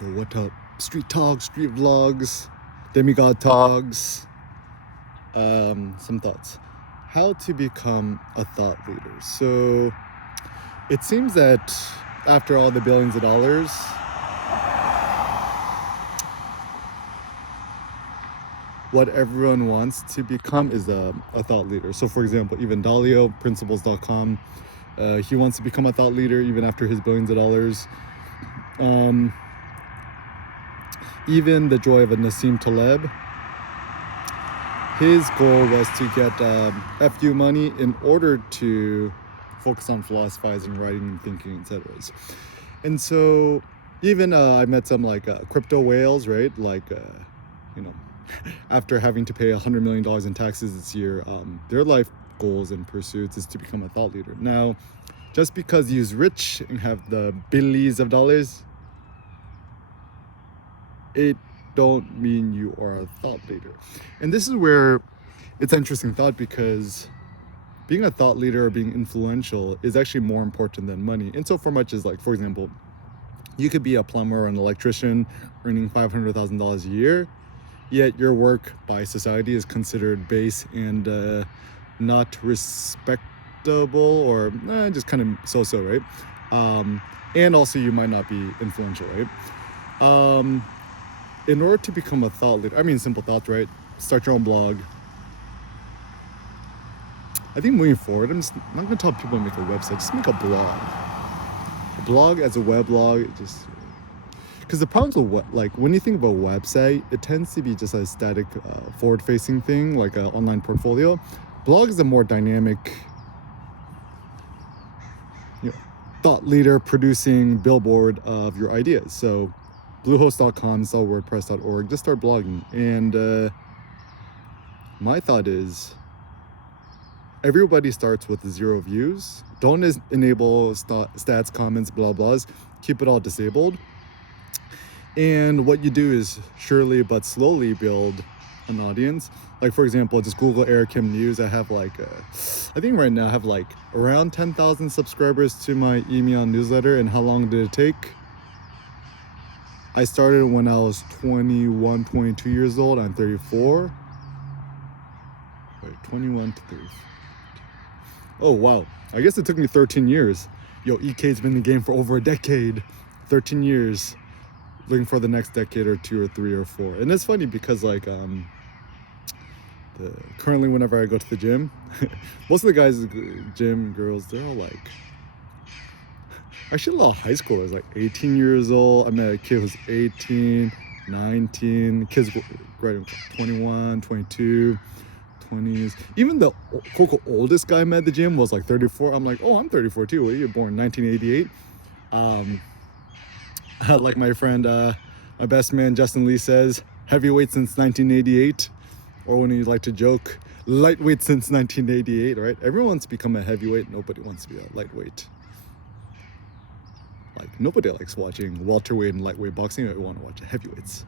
Yo, what up? Street talk, street vlogs, demigod talks. Some thoughts. How to become a thought leader. So it seems that after all the billions of dollars, what everyone wants to become is a thought leader. So for example, even Dalio, principles.com, he wants to become a thought leader even after his billions of dollars. Even the joy of a Nassim Taleb, his goal was to get FU money in order to focus on philosophizing, writing, and thinking, etc. And so even I met some like crypto whales, right? Like, after having to pay $100 million in taxes this year, their life goals and pursuits is to become a thought leader. Now, just because you're rich and have the billions of dollars, it don't mean you are a thought leader. And this is where it's an interesting thought, because being a thought leader or being influential is actually more important than money. And so for much as, like, for example, you could be a plumber or an electrician earning $500,000 a year, yet your work by society is considered base and not respectable, or just kind of so-so, right? And also you might not be influential, right? In order to become a thought leader, I mean, simple thoughts, right? Start your own blog. I think moving forward, I'm not going to tell people to make a website. Just make a blog. A blog as a weblog, just... Because the problem with like when you think of a website, it tends to be just a static, forward-facing thing, like an online portfolio. Blog is a more dynamic, thought leader producing billboard of your ideas. So bluehost.com, wordpress.org, just start blogging. And my thought is, everybody starts with 0 views. Don't enable stats, comments, blah blahs. Keep it all disabled. And what you do is surely but slowly build an audience. Like, for example, just Google Eric Kim News. I have like, I think right now I have like around 10,000 subscribers to my email newsletter. And how long did it take? I started when I was 21, 22 years old. I'm 34. Wait, 21 to 34. Oh, wow. I guess it took me 13 years. Yo, EK's been in the game for over a decade. 13 years. Looking for the next decade or 2 or 3 or 4. And it's funny because like currently whenever I go to the gym, most of the guys, gym girls, they're all like, actually a lot of high schoolers, like 18 years old. I met a kid who's 18, 19, kids right 21, 22, 20s. Even the oldest guy I met at the gym was like 34. I'm like, oh, I'm 34 too. What are you, born 1988? Like my friend, my best man Justin Lee says, heavyweight since 1988. Or when you like to joke, lightweight since 1988, right? Everyone wants to become a heavyweight. Nobody wants to be a lightweight. Like, nobody likes watching welterweight and lightweight boxing. I want to watch heavyweights.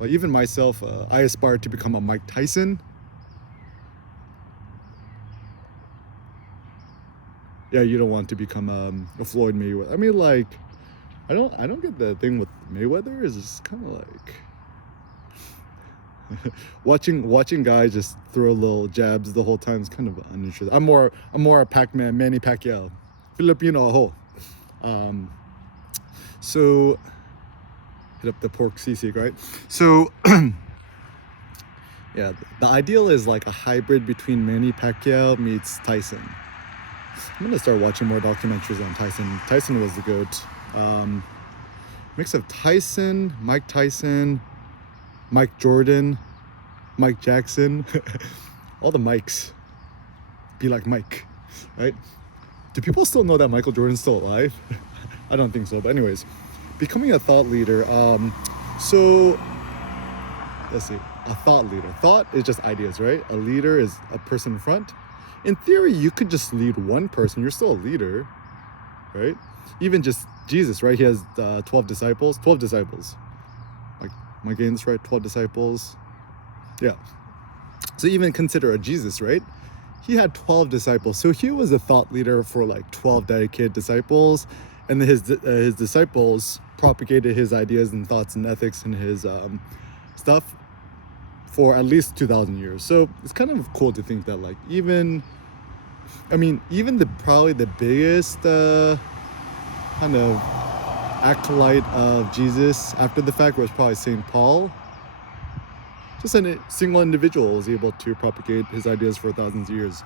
Like, even myself, I aspire to become a Mike Tyson. Yeah, you don't want to become a Floyd Mayweather. I mean, like, I don't get the thing with Mayweather. Is just kind of like watching guys just throw little jabs the whole time is kind of uninteresting. I'm more a Pac-Man, Manny Pacquiao, Filipino ho. So hit up the pork sisig, right? So yeah, the ideal is like a hybrid between Manny Pacquiao meets Tyson. I'm gonna start watching more documentaries on Tyson. Tyson was the GOAT. Mix of Tyson, Mike Jordan, Mike Jackson, all the Mikes. Be like Mike, right? Do people still know that Michael Jordan's still alive? I don't think so, but anyways, becoming a thought leader. So let's see, a thought leader. Thought is just ideas, right? A leader is a person in front. In theory, you could just lead one person. You're still a leader, right? Even just Jesus, right? He has 12 disciples. 12 disciples. Like, am I getting this right? 12 disciples. Yeah. So even consider a Jesus, right? He had 12 disciples. So he was a thought leader for like 12 dedicated disciples. and then his disciples propagated his ideas and thoughts and ethics and his stuff for at least 2,000 years. So it's kind of cool to think that like even probably the biggest kind of acolyte of Jesus after the fact was probably St. Paul. Just a single individual was able to propagate his ideas for thousands of years.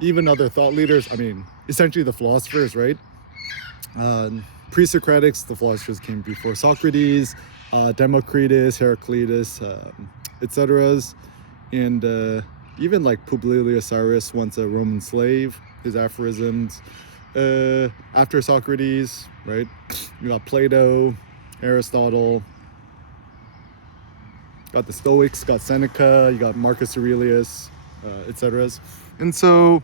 Even other thought leaders, essentially the philosophers, right? Pre-Socratics, the philosophers came before Socrates, Democritus, Heraclitus, etc. And even like Publius Cyrus, once a Roman slave, his aphorisms. After Socrates, right? You got Plato, Aristotle, got the Stoics, got Seneca, you got Marcus Aurelius, etc. And so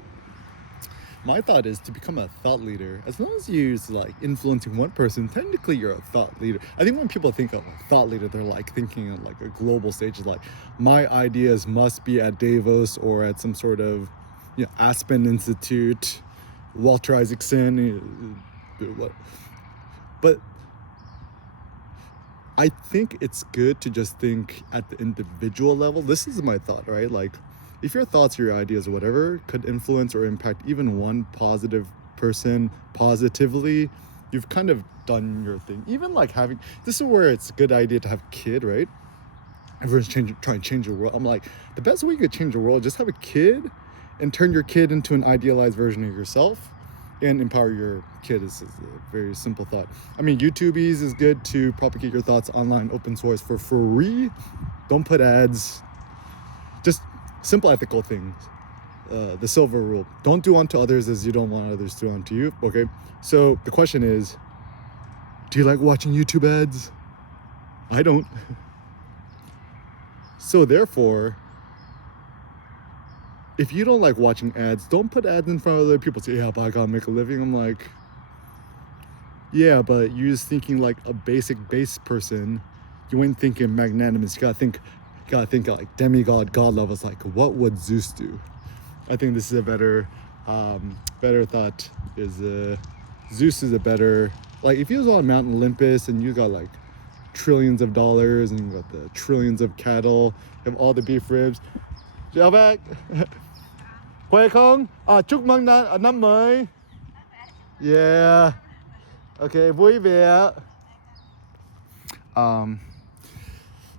my thought is to become a thought leader. As long as you're like influencing one person, technically you're a thought leader. I think when people think of a thought leader, they're like thinking on like a global stage. Like my ideas must be at Davos or at some sort of Aspen Institute, Walter Isaacson. But I think it's good to just think at the individual level. This is my thought, right? Like if your thoughts, your ideas, or whatever could influence or impact even one positive person positively, you've kind of done your thing. Even like this is where it's a good idea to have a kid, right? Everyone's trying to change the world. I'm like, the best way you could change the world, just have a kid and turn your kid into an idealized version of yourself and empower your kid is a very simple thought. YouTubies is good to propagate your thoughts online, open source for free. Don't put ads. Just simple ethical things. The silver rule. Don't do unto others as you don't want others to do unto you. Okay? So the question is, do you like watching YouTube ads? I don't. So therefore, if you don't like watching ads, don't put ads in front of other people. Say, yeah, but I gotta make a living. I'm like, yeah, but you're just thinking like a basic base person. You ain't thinking magnanimous. You gotta think like demigod, god levels. Like, what would Zeus do? I think this is a better thought. Is Zeus is a better, like if he was on Mount Olympus and you got like trillions of dollars and you got the trillions of cattle, you have all the beef ribs. Chào bác. Khỏe không? Chúc mừng năm mới. Yeah. Okay, vui vẻ.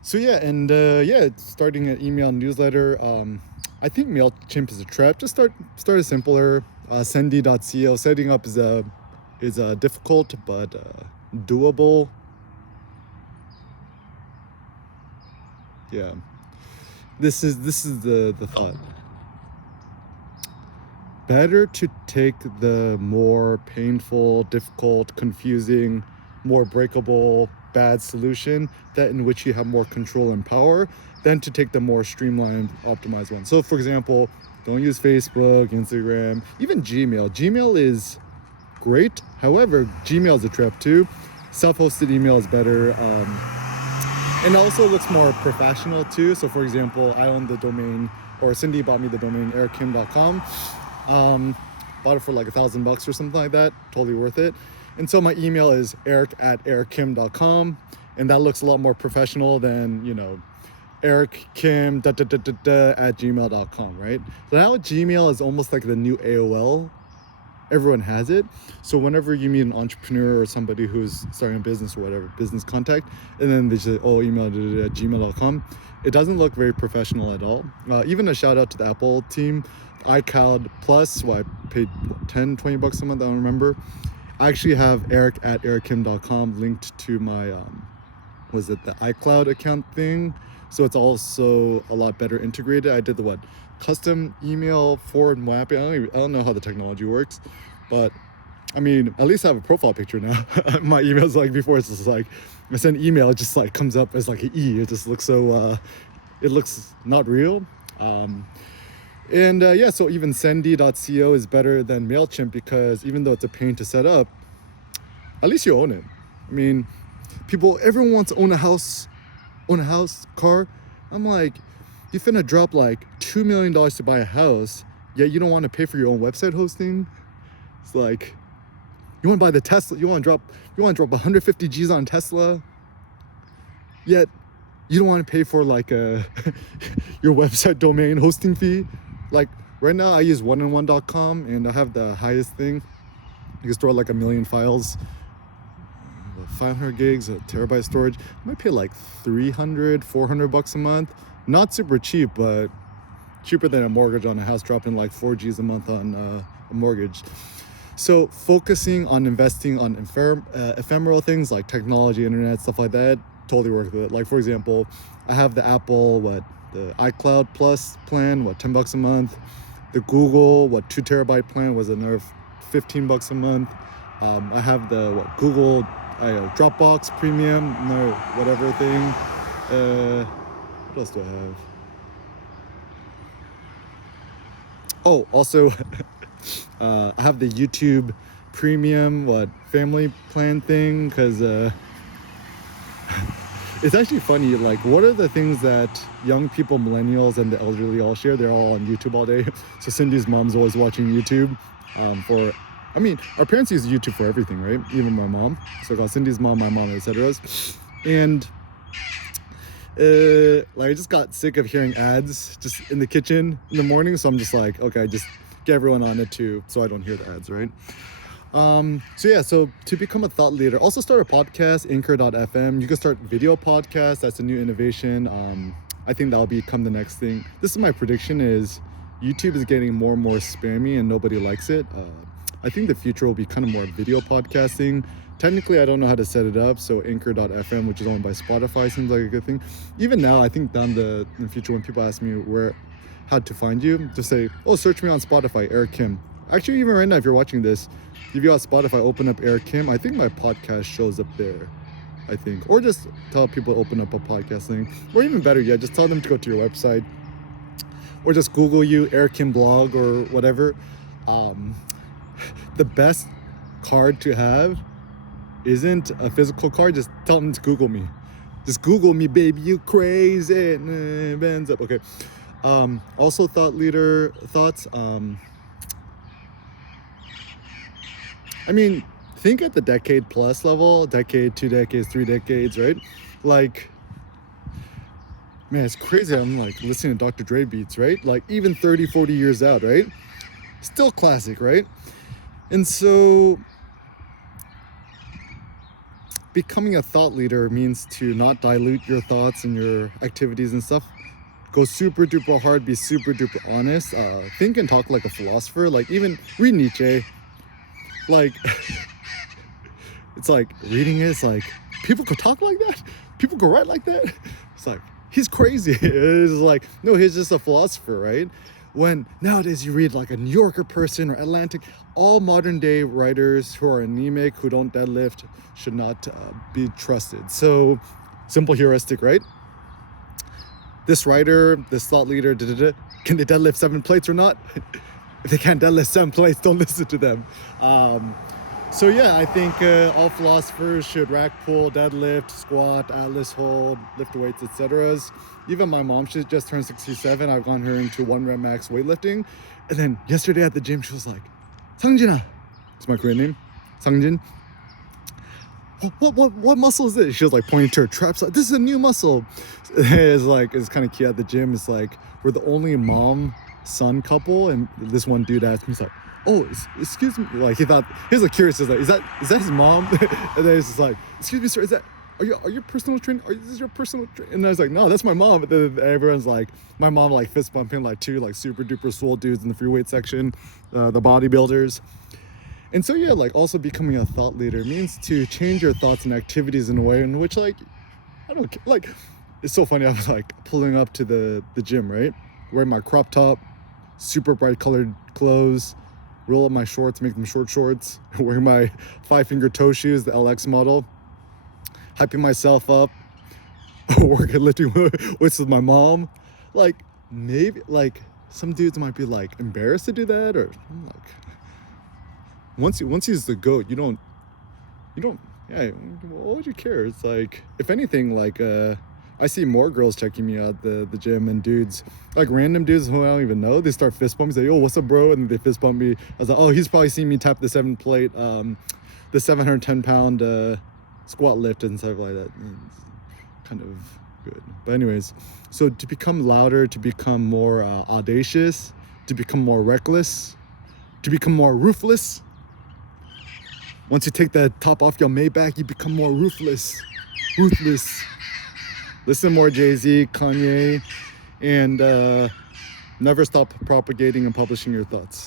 So yeah, and starting an email newsletter. I think MailChimp is a trap. Just start a simpler. Sendy.co. Setting up is difficult but doable. Yeah. This is the thought. Better to take the more painful, difficult, confusing, more breakable, bad solution, that in which you have more control and power, than to take the more streamlined, optimized one. So for example, don't use Facebook, Instagram, even Gmail. Gmail is great. However, Gmail is a trap too. Self-hosted email is better. And also looks more professional too. So for example, I own the domain, or Cindy bought me the domain erickim.com. Bought it for like $1,000 or something like that. Totally worth it. And so my email is eric@erickim.com, and that looks a lot more professional than erickim at gmail.com, right? So now Gmail is almost like the new AOL. Everyone has it. So whenever you meet an entrepreneur or somebody who's starting a business or whatever, business contact, and then they say, email at gmail.com, it doesn't look very professional at all. Even a shout out to the Apple team, iCloud Plus, so I paid $10-20 a month, I don't remember. I actually have eric@erickim.com linked to my, the iCloud account thing. So it's also a lot better integrated. I did the custom email forward mapping. I don't know how the technology works, but at least I have a profile picture now. My emails like before, it's just like I send email, it just like comes up as like an E. It just looks so it looks not real. So even Sendy.co is better than MailChimp, because even though it's a pain to set up, at least you own it. Everyone wants to own a house, car. I'm like, you finna drop like $2 million to buy a house, yet you don't want to pay for your own website hosting. It's like, You want to buy the Tesla, you want to drop 150 G's on Tesla, yet you don't want to pay for like your website domain hosting fee. Like right now I use oneandone.com and I have the highest thing. You can store like 1 million files, 500 gigs, a terabyte storage. I might pay like $300-400 a month. Not super cheap, but cheaper than a mortgage on a house, dropping like 4 G's a month on a mortgage. So focusing on investing on ephemeral things like technology, internet, stuff like that, totally worth it. Like for example, I have the Apple, the iCloud Plus plan, $10 a month. The Google, 2 terabyte plan was another $15 a month. I have the Google Dropbox Premium, no whatever thing. What else do I have? Oh, also, I have the YouTube Premium, family plan thing, because it's actually funny, like, what are the things that young people, millennials, and the elderly all share? They're all on YouTube all day. So Cindy's mom's always watching YouTube our parents use YouTube for everything, right? Even my mom. So I got Cindy's mom, my mom, etc. And I just got sick of hearing ads just in the kitchen in the morning. So I'm just like, okay, just get everyone on it too, so I don't hear the ads, right? So to become a thought leader, also start a podcast, Anchor.fm. You can start video podcasts. That's a new innovation. I think that'll become the next thing. This is my prediction: is YouTube is getting more and more spammy and nobody likes it. I think the future will be kind of more video podcasting. Technically, I don't know how to set it up, so Anchor.fm, which is owned by Spotify, seems like a good thing. Even now, I think in the future, when people ask me how to find you, just say, oh, search me on Spotify, Eric Kim. Actually, even right now, if you're watching this, if you got Spotify, open up Eric Kim. I think my podcast shows up there, I think. Or just tell people to open up a podcast link. Or even better yet, just tell them to go to your website. Or just Google you, Eric Kim blog or whatever. The best card to have isn't a physical card. Just tell them to Google me. Just Google me, baby, you crazy. Bands up. Okay. Also thought leader thoughts. Think at the decade plus level, decade, 2 decades, 3 decades, right? Like, man, it's crazy. I'm like listening to Dr. Dre beats, right? Like even 30, 40 years out, right? Still classic, right? And so becoming a thought leader means to not dilute your thoughts and your activities and stuff. Go super duper hard, be super duper honest. Think and talk like a philosopher. Like even read Nietzsche. Like it's like reading it, it's like people could talk like that? People could write like that? It's like he's crazy. It's like, no, he's just a philosopher, right? When nowadays you read like a New Yorker person or Atlantic, all modern day writers who are anemic, who don't deadlift, should not be trusted. So simple heuristic, right? This writer, this thought leader, can they deadlift 7 plates or not? If they can't deadlift 7 plates, don't listen to them. I think all philosophers should rack, pull, deadlift, squat, atlas hold, lift weights, etc. Even my mom, she just turned 67. I've gone her into 1 rep max weightlifting. And then yesterday at the gym, she was like, Sangjina. It's my Korean name. Sangjin. What muscle is this? She was like pointing to her traps. Like, this is a new muscle. It's kind of cute at the gym. It's like, we're the only mom-son couple. And this one dude asked me, he's like, oh, excuse me. Like he thought, he was like curious. He's like, is that his mom? And then he's just like, excuse me, sir, are you a personal trainer? Is this your personal trainer? And I was like, no, that's my mom. But then everyone's like, my mom like fist bumping like 2 like super duper swole dudes in the free weight section, the bodybuilders. And so also becoming a thought leader means to change your thoughts and activities in a way in which it's so funny. I was like pulling up to the gym, right? Wearing my crop top, super bright colored clothes, roll up my shorts, make them short shorts, wearing my 5-finger toe shoes, the LX model, hyping myself up, working lifting weights with my mom. Like maybe like some dudes might be like embarrassed to do that, or like once he's the GOAT, you don't what would you care? It's like, if anything, like I see more girls checking me out the gym, and dudes, like random dudes who I don't even know, they start fist bumping, say, yo, what's up, bro? And they fist bump me. I was like, oh, he's probably seen me tap the 7 plate the 710-pound squat lift and stuff like that. It's kind of good. But anyways, so to become louder, to become more audacious, to become more reckless, to become more ruthless. Once you take the top off your Maybach, you become more ruthless. Listen more Jay-Z, Kanye, and never stop propagating and publishing your thoughts.